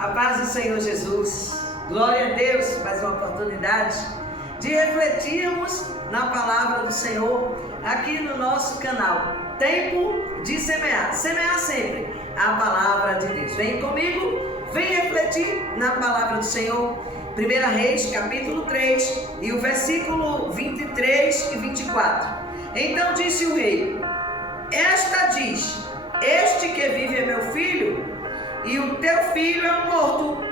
A paz do Senhor Jesus. Glória a Deus, mais uma oportunidade de refletirmos na palavra do Senhor aqui no nosso canal. Tempo de semear. Semear sempre a palavra de Deus. Vem comigo, vem refletir na palavra do Senhor. 1 Reis, capítulo 3, e o versículo 23 e 24. Então disse o rei: Esta diz: Este que vive é meu filho, e o teu filho é um morto.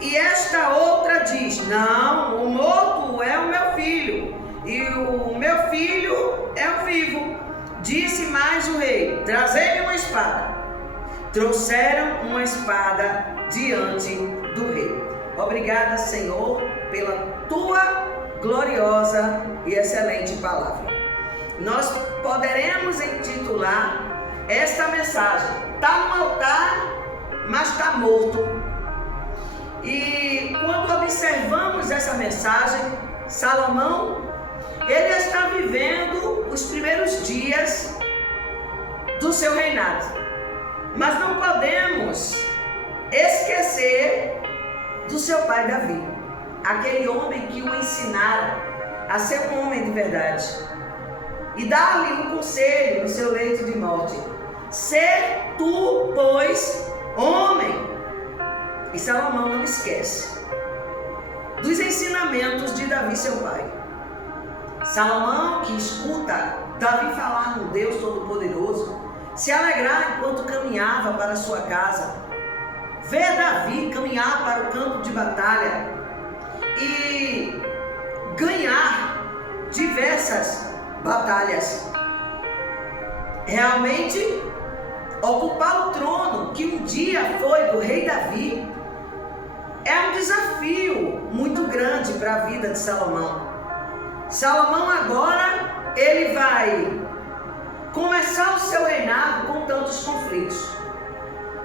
E esta outra diz: Não, o morto é o meu filho, e o meu filho é o vivo. Disse mais o rei: Trazei-me uma espada. Trouxeram uma espada diante do rei. Obrigada, Senhor, pela tua gloriosa e excelente palavra. Nós poderemos intitular esta mensagem: Está no altar, mas está morto. E quando observamos essa mensagem, Salomão, ele está vivendo os primeiros dias do seu reinado. Mas não podemos esquecer do seu pai Davi, aquele homem que o ensinara a ser um homem de verdade e dar-lhe um conselho no seu leito de morte: ser tu, pois, homem. E Salomão não esquece dos ensinamentos de Davi, seu pai. Salomão, que escuta Davi falar no Deus Todo-Poderoso, se alegrar enquanto caminhava para a sua casa, ver Davi caminhar para o campo de batalha e ganhar diversas batalhas. Realmente, ocupar o trono que um dia foi do rei Davi é um desafio muito grande para a vida de Salomão. Salomão agora, ele vai começar o seu reinado com tantos conflitos.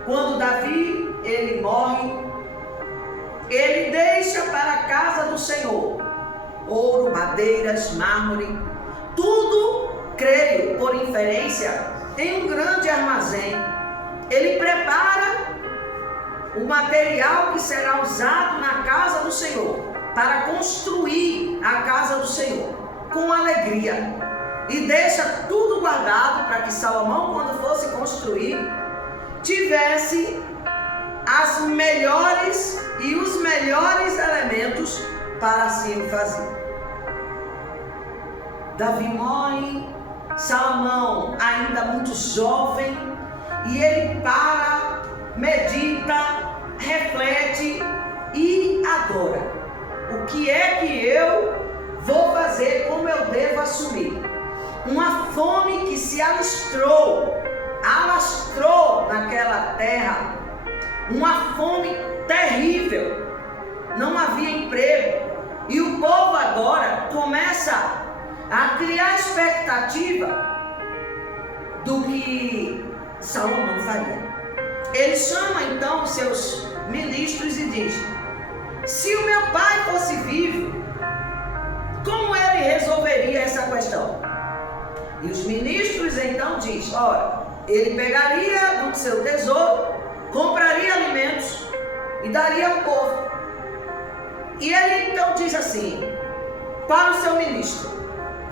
Quando Davi, ele morre, ele deixa para a casa do Senhor ouro, madeiras, mármore, tudo, creio, por inferência, em um grande armazém. Ele prepara o material que será usado na casa do Senhor, para construir a casa do Senhor com alegria, e deixa tudo guardado para que Salomão, quando fosse construir, tivesse as melhores e os melhores elementos para assim fazer. Davi morre, Salomão ainda muito jovem, e ele para, medita, reflete: e agora? O que é que eu vou fazer? Como eu devo assumir? Uma fome que se alastrou naquela terra, uma fome terrível, não havia emprego, e o povo agora começa a criar expectativa do que Salomão faria. Ele chama então os seus ministros e diz: se o meu pai fosse vivo, como ele resolveria essa questão? E os ministros então diz: ora, ele pegaria do seu tesouro, compraria alimentos e daria ao povo. E ele então diz assim para o seu ministro: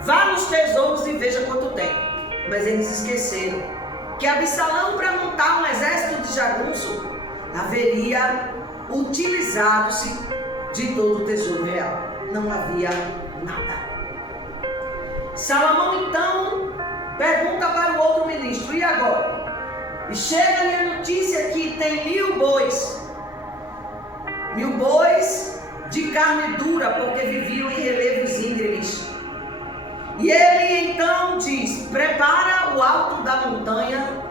vá nos tesouros e veja quanto tem. Mas eles esqueceram que Absalão, para montar um exército de jagunço, haveria utilizado-se de todo o tesouro real. Não havia nada. Salomão então pergunta para o outro ministro: e agora? E chega-lhe a notícia que tem 1000 bois de carne dura, porque viviam em relevos íngremes. E ele então diz: prepara o alto da montanha,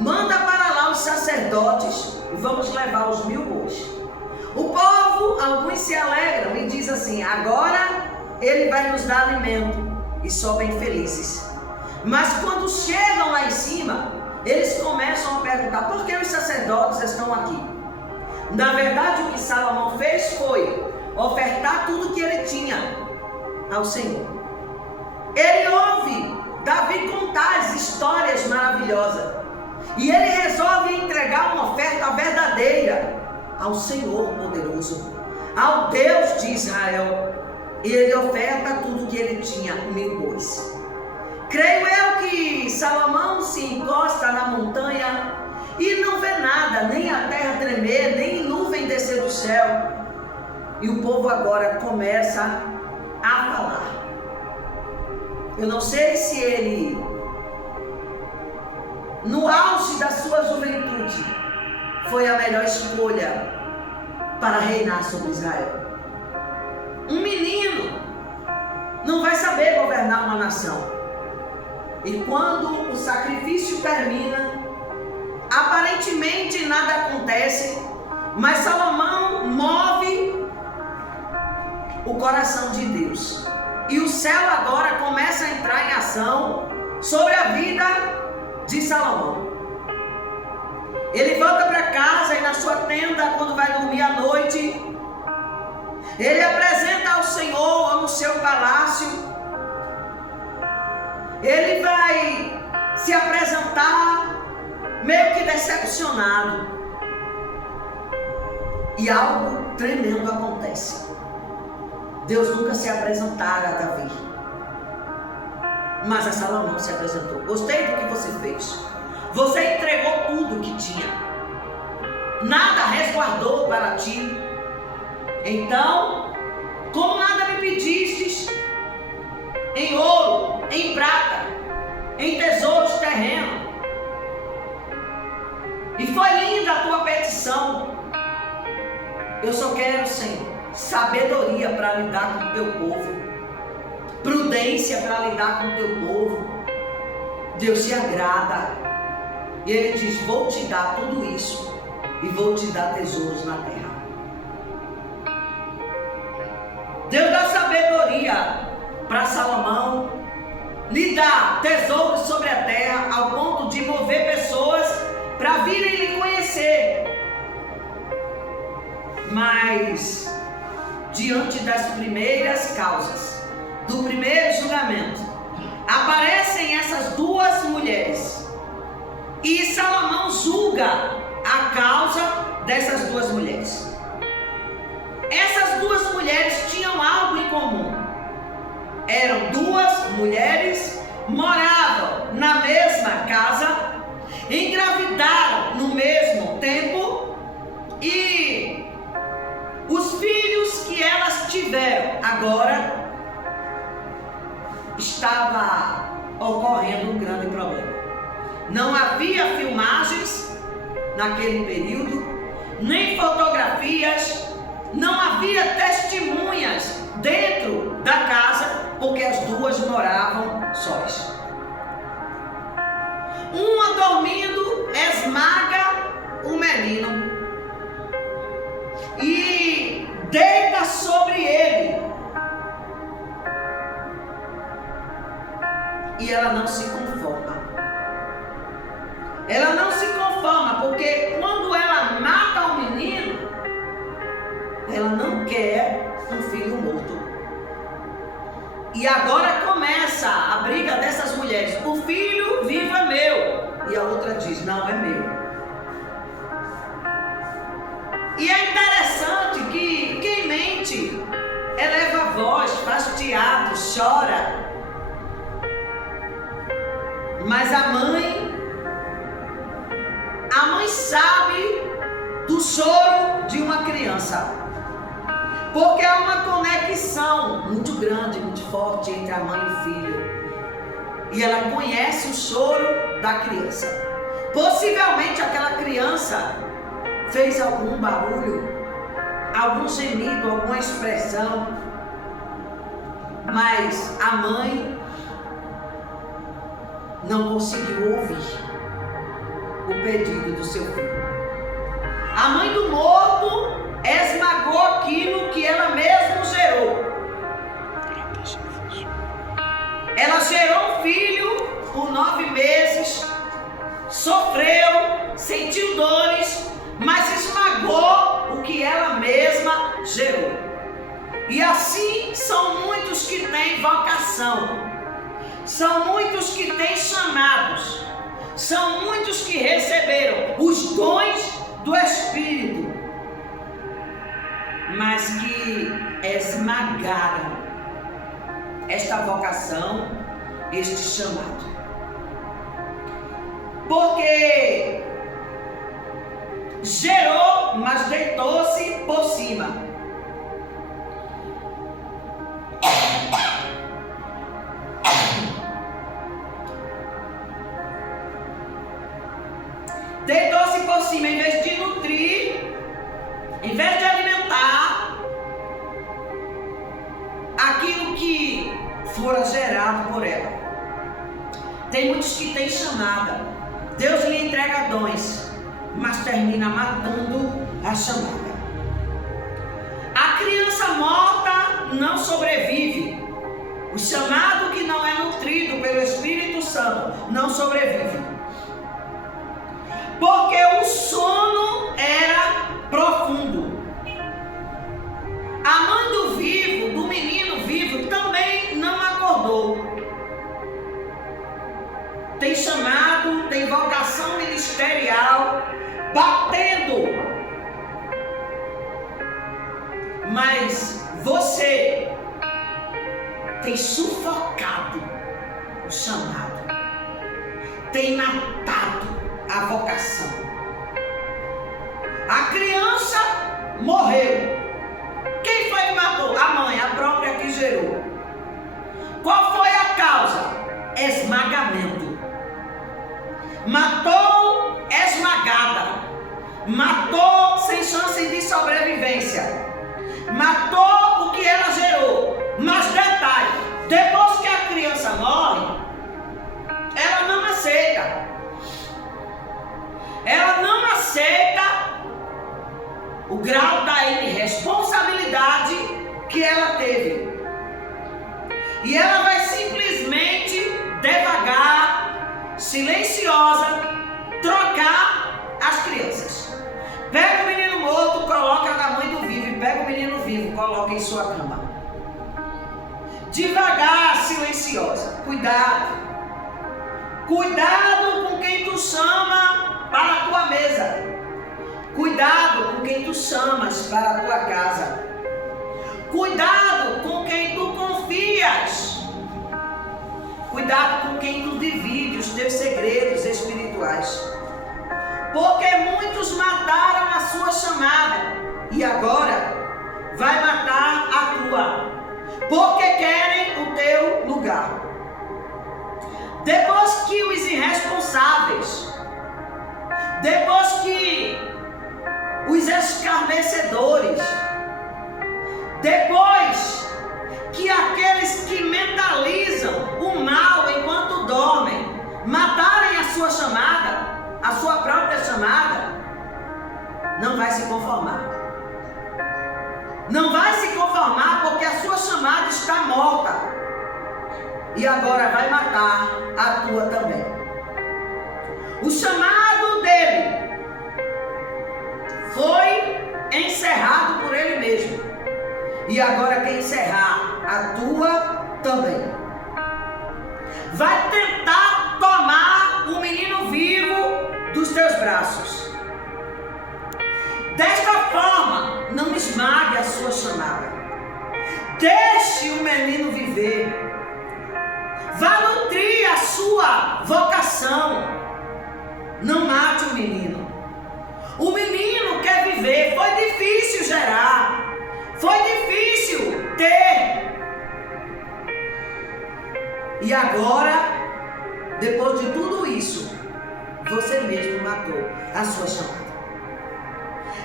manda para lá os sacerdotes e vamos levar os 1000 bois. O povo, alguns se alegram e diz assim: agora ele vai nos dar alimento, e sobem felizes. Mas quando chegam lá em cima, eles começam a perguntar: por que os sacerdotes estão aqui? Na verdade, o que Salomão fez foi ofertar tudo que ele tinha ao Senhor. Ele ouve Davi contar as histórias maravilhosas, e ele resolve entregar uma oferta verdadeira ao Senhor poderoso, ao Deus de Israel. E ele oferta tudo que ele tinha, 1000 bois. Creio eu que Salomão se encosta na montanha e não vê nada, nem a terra tremer, nem nuvem descer do céu. E o povo agora começa a falar. Eu não sei se ele, no auge da sua juventude, foi a melhor escolha para reinar sobre Israel. Um menino não vai saber governar uma nação. E quando o sacrifício termina, aparentemente nada acontece, mas Salomão move o coração de Deus. E o céu agora começa a entrar em ação sobre a vida de Salomão. Ele volta para casa e na sua tenda, quando vai dormir à noite, ele apresenta ao Senhor no seu palácio. Ele vai se apresentar meio que decepcionado. E algo tremendo acontece. Deus nunca se apresentara a Davi, mas a Salomão se apresentou. Gostei do que você fez. Você entregou tudo que tinha, nada resguardou para ti. Então, como nada me pedistes, em ouro, em prata, em tesouros terrenos, e foi linda a tua petição, eu só quero, Senhor, sabedoria para lidar com o teu povo, prudência para lidar com o teu povo. Deus se agrada, e ele diz: vou te dar tudo isso, e vou te dar tesouros na terra. Deus dá sabedoria para Salomão, lhe dá tesouros sobre a terra, ao ponto de mover pessoas para virem lhe conhecer. Mas diante das primeiras causas, do primeiro julgamento, aparecem essas duas mulheres, e Salomão julga a causa dessas duas mulheres. Essas duas mulheres tinham algo em comum. Eram duas mulheres, moravam na mesma casa, engravidaram no mesmo tempo, e os filhos que elas tiveram agora, estava ocorrendo um grande problema. Não havia filmagens naquele período, nem fotografias, não havia testemunhas dentro da casa, porque as duas moravam sós. Uma dormindo esmaga o menino e deita sobre ele, e ela não se conforma. Ela não se conforma, porque quando ela mata o menino, ela não quer um filho morto. E agora começa a briga dessas mulheres. O filho vivo é meu. E a outra diz: não, é meu. E é interessante que quem mente eleva a voz, faz teatro, chora. Mas a mãe sabe do choro de uma criança, porque há uma conexão muito grande, muito forte entre a mãe e o filho, e ela conhece o choro da criança. Possivelmente aquela criança fez algum barulho, algum gemido, alguma expressão, mas a mãe não conseguiu ouvir o pedido do seu filho. A mãe do morto esmagou aquilo que ela mesma gerou. Ela gerou um filho por 9 meses, sofreu, sentiu dores, mas esmagou o que ela mesma gerou. E assim são muitos que têm vocação, são muitos que têm chamados, são muitos que receberam os dons do Espírito, mas que esmagaram esta vocação, este chamado. Porque gerou, mas deitou-se por cima. Deitou-se por cima, em vez de nutrir, em vez de alimentar aquilo que fora gerado por ela. Tem muitos que têm chamada, Deus lhe entrega dons, mas termina matando a chamada. A criança morta não sobrevive. O chamado que não é nutrido pelo Espírito Santo não sobrevive. Porque o sono era profundo. A mãe do vivo, do menino vivo, também não acordou. Tem chamado, tem vocação ministerial, batendo. Mas você tem sufocado o chamado, tem matado a vocação. A criança morreu. Quem foi que matou? A mãe, a própria que gerou. Qual foi a causa? Esmagamento. Matou esmagada. Matou sem chance de sobrevivência. Matou o que ela gerou. Mas detalhe, depois que a criança morre, ela não aceita. Ela não aceita o grau da irresponsabilidade que ela teve. E ela vai simplesmente, devagar, silenciosa, trocar as crianças. Pega o menino morto, coloca na mãe do vivo. E pega o menino vivo, coloca em sua cama. Devagar, silenciosa. Cuidado. Cuidado com quem tu chama para a tua mesa. Cuidado com quem tu chamas para a tua casa. Cuidado com quem tu confias. Cuidado com quem tu divide os teus segredos espirituais. Porque muitos mataram a sua chamada e agora vai matar a tua. Porque querem o teu lugar. Depois que os irresponsáveis, depois que os escarnecedores, depois que aqueles que mentalizam o mal enquanto dormem, matarem a sua chamada, a sua própria chamada, não vai se conformar. Não vai se conformar porque a sua chamada está morta. E agora vai matar a tua também. O chamado dele foi encerrado por ele mesmo. E agora quer encerrar a tua também. Vai tentar tomar o menino vivo dos teus braços. Desta forma, não esmague a sua chamada. Deixe o menino viver. Vá nutrir a sua vocação. Não mate o menino. O menino quer viver. Foi difícil gerar. Foi difícil ter. E agora, depois de tudo isso, você mesmo matou a sua chamada.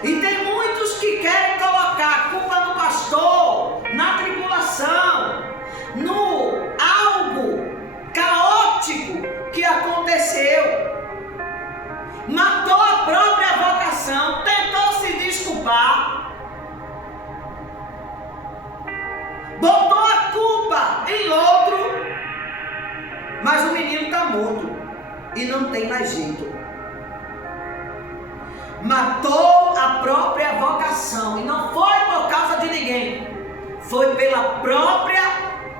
E tem muitos que querem colocar a culpa no pastor, na tribulação, no algo caótico que aconteceu. Matou a própria vocação, tentou se desculpar, botou a culpa em outro, mas o menino está morto e não tem mais jeito. Matou a própria vocação e não foi por causa de ninguém, foi pela própria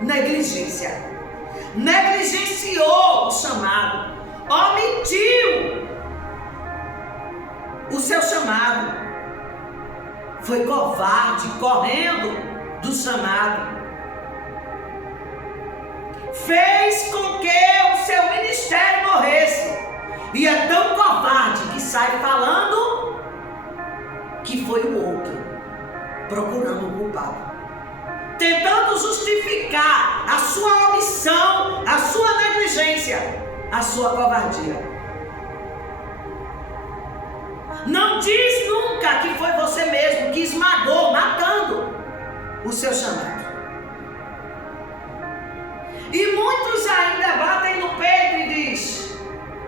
negligência. Negligenciou o chamado, omitiu o seu chamado, foi covarde, correndo do chamado. Fez com que o seu ministério morresse. E é tão covarde que sai falando que foi o outro, procurando o culpado, tentando justificar a sua omissão, a sua negligência, a sua covardia. Não diz nunca que foi você mesmo que esmagou, matando o seu chamado. E muitos ainda batem no peito e diz: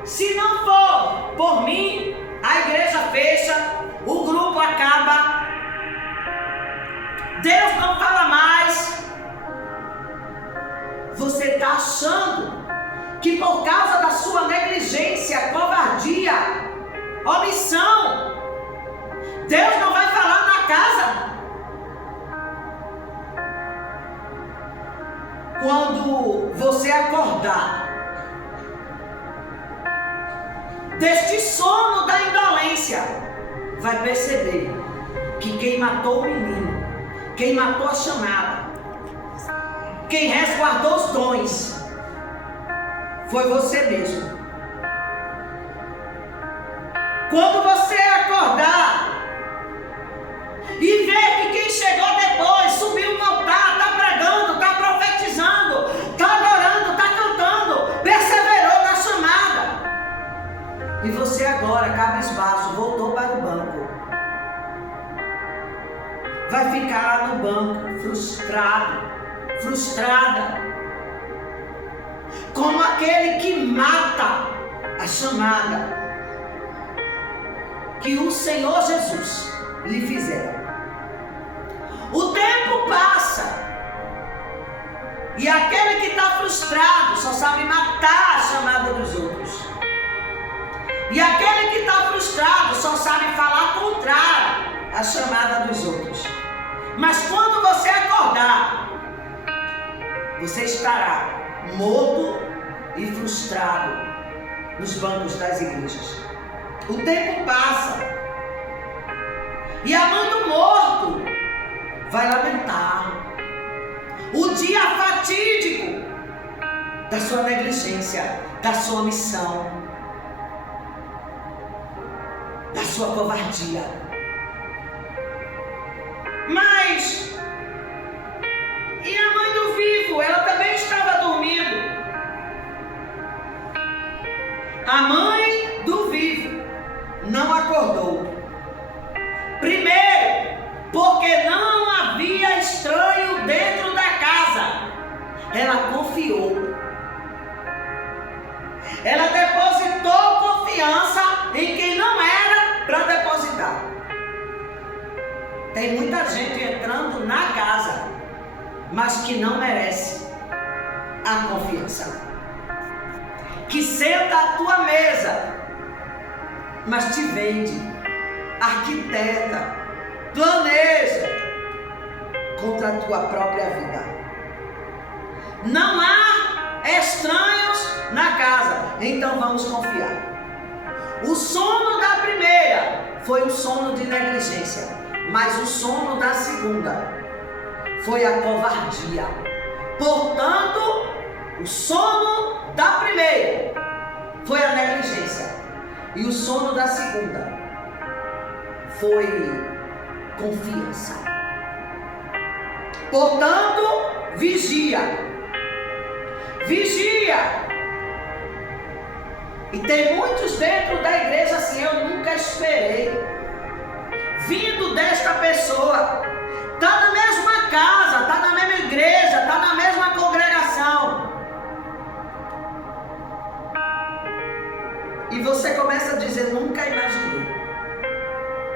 se não for por mim, a igreja fecha, o grupo acaba, Deus não fala mais. Você está achando que por causa da sua negligência, covardia, omissão, Deus não vai falar na casa? Quando você acordar deste sono da indolência, vai perceber que quem matou o menino, quem matou a chamada, quem resguardou os dons, foi você mesmo. Quando você acordar e ver que quem chegou depois, subiu no altar, está pregando, está profetizando, está adorando, está cantando, perseverou na chamada, e você agora, cabisbaixo, voltou para o banco, vai ficar lá no banco, frustrado, frustrada, como aquele que mata a chamada que o Senhor Jesus lhe fizera. O tempo passa e aquele que está frustrado só sabe matar a chamada dos outros. E aquele que está frustrado só sabe falar contrário à chamada dos outros. Mas quando você acordar, você estará morto e frustrado nos bancos das igrejas. O tempo passa e a mãe do morto vai lamentar o dia fatídico da sua negligência, da sua omissão, da sua covardia. Mas e a mãe do vivo? Ela também estava dormindo. A mãe do vivo não acordou. Primeiro, porque não havia estranho dentro da casa. Ela confiou. Ela depositou confiança em quem não era para depositar. Tem muita gente entrando na casa, mas que não merece a confiança. Que senta à tua mesa, mas te vende, arquiteta, planeja contra a tua própria vida. Não há estranhos na casa, então vamos confiar. O sono da primeira foi o sono de negligência, mas o sono da segunda foi a covardia. Portanto, o sono da primeira foi a negligência e o sono da segunda foi confiança. Portanto, vigia. Vigia. E tem muitos dentro da igreja assim: eu nunca esperei, vindo desta pessoa, está na mesma casa, está na mesma igreja, está na mesma congregação. E você começa a dizer: nunca imaginei.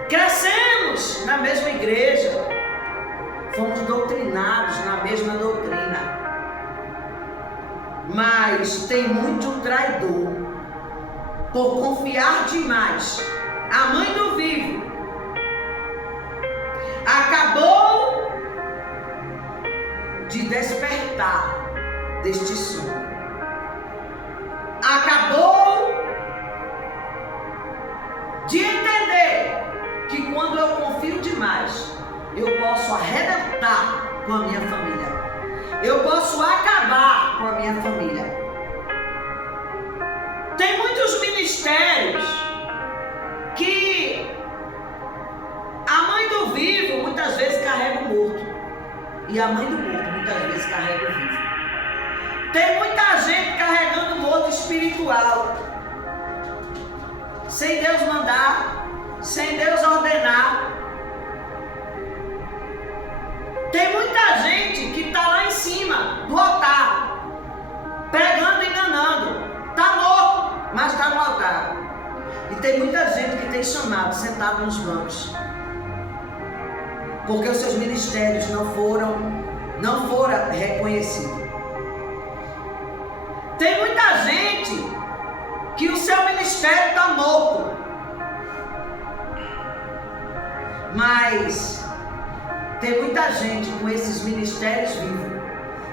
Crescemos na mesma igreja, fomos doutrinados na mesma doutrina, mas tem muito traidor por confiar demais. A mãe do vivo acabou de despertar deste sono. Acabou de entender que quando eu confio demais, minha família. Tem muitos ministérios que a mãe do vivo muitas vezes carrega o morto. E a mãe do morto muitas vezes carrega o vivo. Tem muita gente carregando o morto espiritual. Sem Deus mandar, sem Deus ordenar. Tem muita gente que está lá em cima do altar, pregando e enganando. Está morto, mas está no altar. E tem muita gente que tem chamado, sentado nos bancos, porque os seus ministérios não foram reconhecidos. Tem muita gente que o seu ministério está morto, mas tem muita gente com esses ministérios vivos,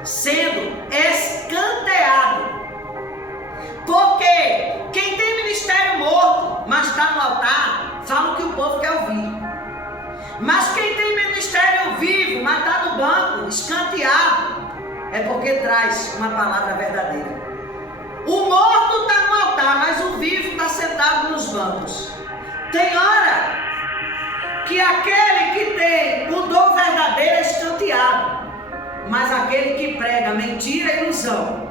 sendo escanteado. Porque quem tem ministério morto, mas está no altar, fala o que o povo quer ouvir. Mas quem tem ministério vivo, mas está no banco, escanteado, é porque traz uma palavra verdadeira. O morto está no altar, mas o vivo está sentado nos bancos. Tem hora que aquele que tem o dom verdadeiro é escanteado, mas aquele que prega mentira e ilusão,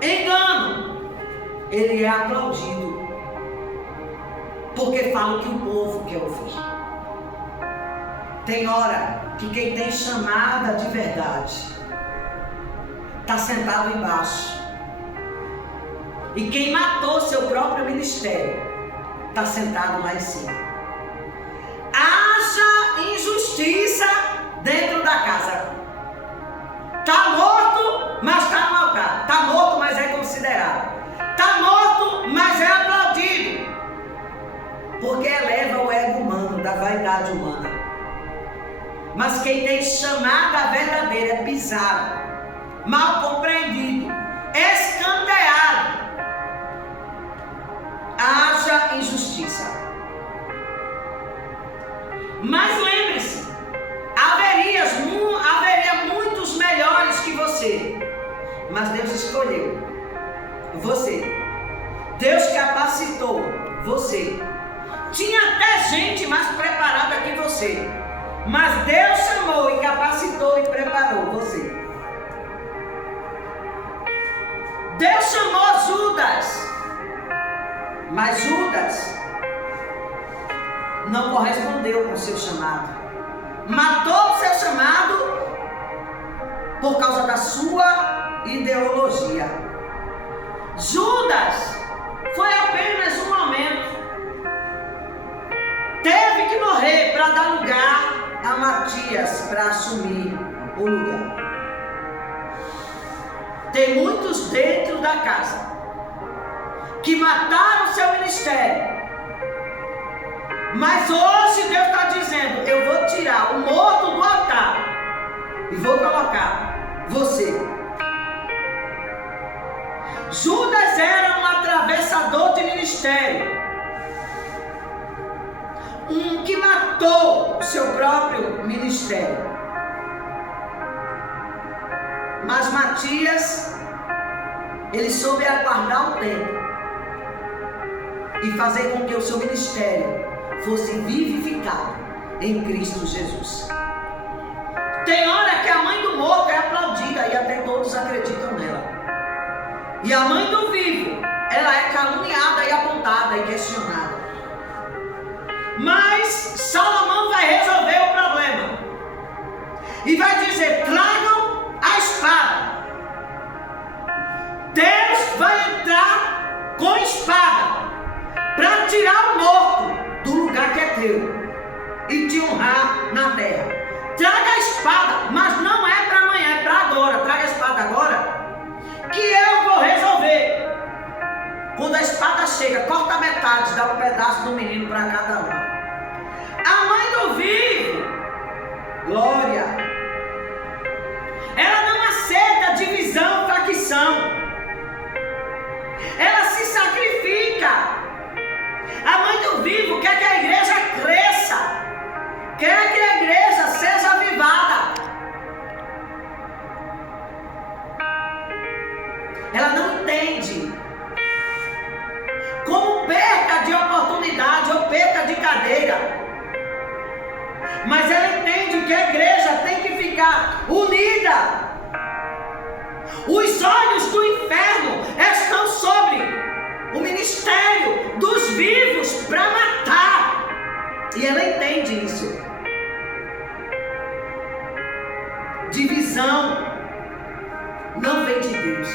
engano, ele é aplaudido, porque fala o que o povo quer ouvir. Tem hora que quem tem chamada de verdade está sentado embaixo, e quem matou seu próprio ministério está sentado lá em cima. Haja injustiça dentro da casa. Está morto, mas está no altar. Está morto, mas é considerado. Está morto, mas é aplaudido, porque eleva o ego humano, da vaidade humana. Mas quem tem chamada verdadeira é pisado, mal compreendido, escanteado. Haja injustiça. Mas lembre-se, haveria muitos melhores que você, mas Deus escolheu você. Deus capacitou você. Tinha até gente mais preparada que você, mas Deus chamou e capacitou e preparou você. Deus chamou Judas, mas Judas não correspondeu com o seu chamado. Matou o seu chamado por causa da sua ideologia. Judas foi apenas um momento. Teve que morrer para dar lugar a Matias para assumir o lugar. Tem muitos dentro da casa que mataram o seu ministério, mas hoje Deus está dizendo: eu vou tirar o morto do altar e vou colocar você. Judas era um atravessador de ministério, um que matou o seu próprio ministério. Mas Matias, ele soube aguardar o tempo e fazer com que o seu ministério fosse vivificado em Cristo Jesus. Tem hora que a mãe do morto é aplaudida e até todos acreditam nela. E a mãe do vivo, ela é caluniada e apontada e questionada. Mas Salomão vai resolver o problema e vai dizer: tragam a espada. Deus vai entrar com espada para tirar o morto do lugar que é teu e te honrar na terra. Traga a espada, mas não é para amanhã, é para agora. Traga a espada agora, que eu vou resolver. Quando a espada chega, corta a metade, dá um pedaço do menino para cada um. A mãe do vivo, glória, ela não aceita divisão, facção. Ela se sacrifica. A mãe do vivo quer que a igreja cresça, quer que a igreja seja avivada. vida. Os olhos do inferno estão sobre o ministério dos vivos para matar. E ela entende isso. Divisão não vem de Deus.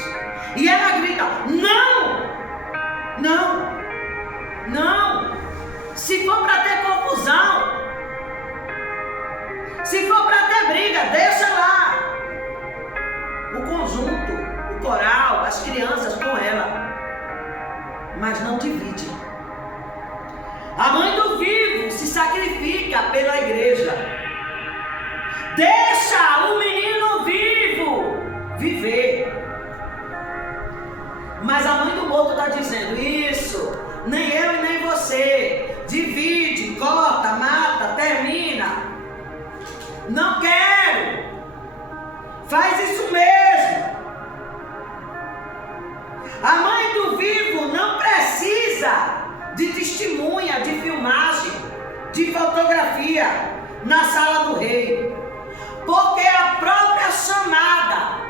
E ela grita: não, não, não. Se for para ter confusão, se for para ter briga, deixa lá o conjunto, o coral, as crianças com ela, mas não divide. A mãe do vivo se sacrifica pela igreja. Deixa o menino vivo viver. Mas a mãe do morto está dizendo: isso, nem eu e nem você. Divide, corta, mata, termina. Não quero. Faz isso mesmo. A mãe do vivo não precisa de testemunha, de filmagem, de fotografia na sala do rei, porque a própria chamada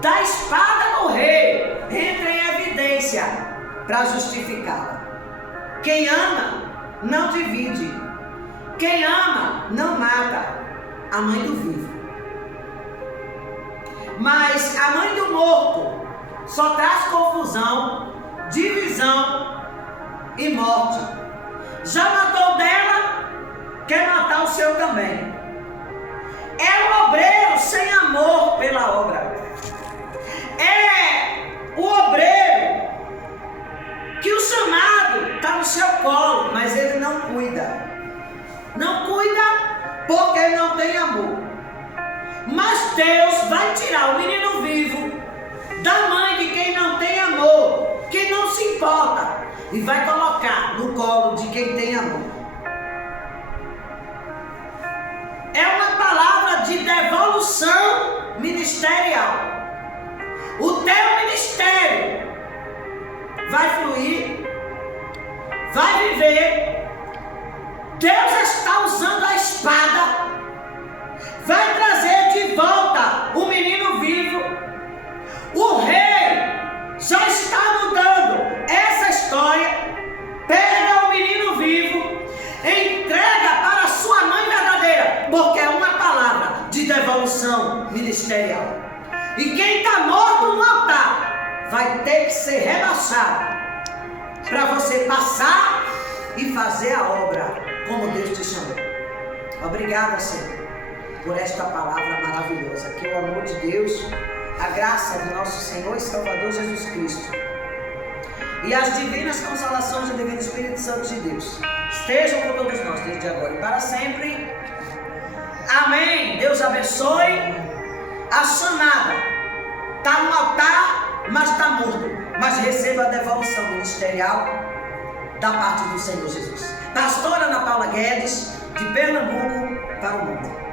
da espada do rei entra em evidência para justificá-la. Quem ama não divide, quem ama não mata. A mãe do vivo. Mas a mãe do morto só traz confusão, divisão e morte. Já matou dela, quer matar o seu também. É o obreiro sem amor pela obra. É o obreiro que o chamado está no seu colo, mas ele não cuida. Não cuida porque não tem amor. Mas Deus vai tirar o menino vivo da mãe de quem não tem amor, que não se importa, e vai colocar no colo de quem tem amor. É uma palavra de devolução ministerial. O teu ministério vai fluir, vai viver. Deus está usando a espada, vai trazer de volta o menino vivo. O rei já está mudando essa história. Pega o menino vivo, entrega para a sua mãe verdadeira, porque é uma palavra de devolução ministerial. E quem está morto no altar vai ter que ser rebaixado para você passar e fazer a obra como Deus te chamou. Obrigada, Senhor, por esta palavra maravilhosa. Que o amor de Deus, a graça do nosso Senhor e Salvador Jesus Cristo e as divinas consolações do Divino Espírito Santo de Deus estejam com todos nós desde agora e para sempre. Amém. Deus abençoe. A chamada está no altar, mas está morto. Mas receba a devolução ministerial da parte do Senhor Jesus. Pastora Ana Paula Guedes, de Pernambuco para o mundo.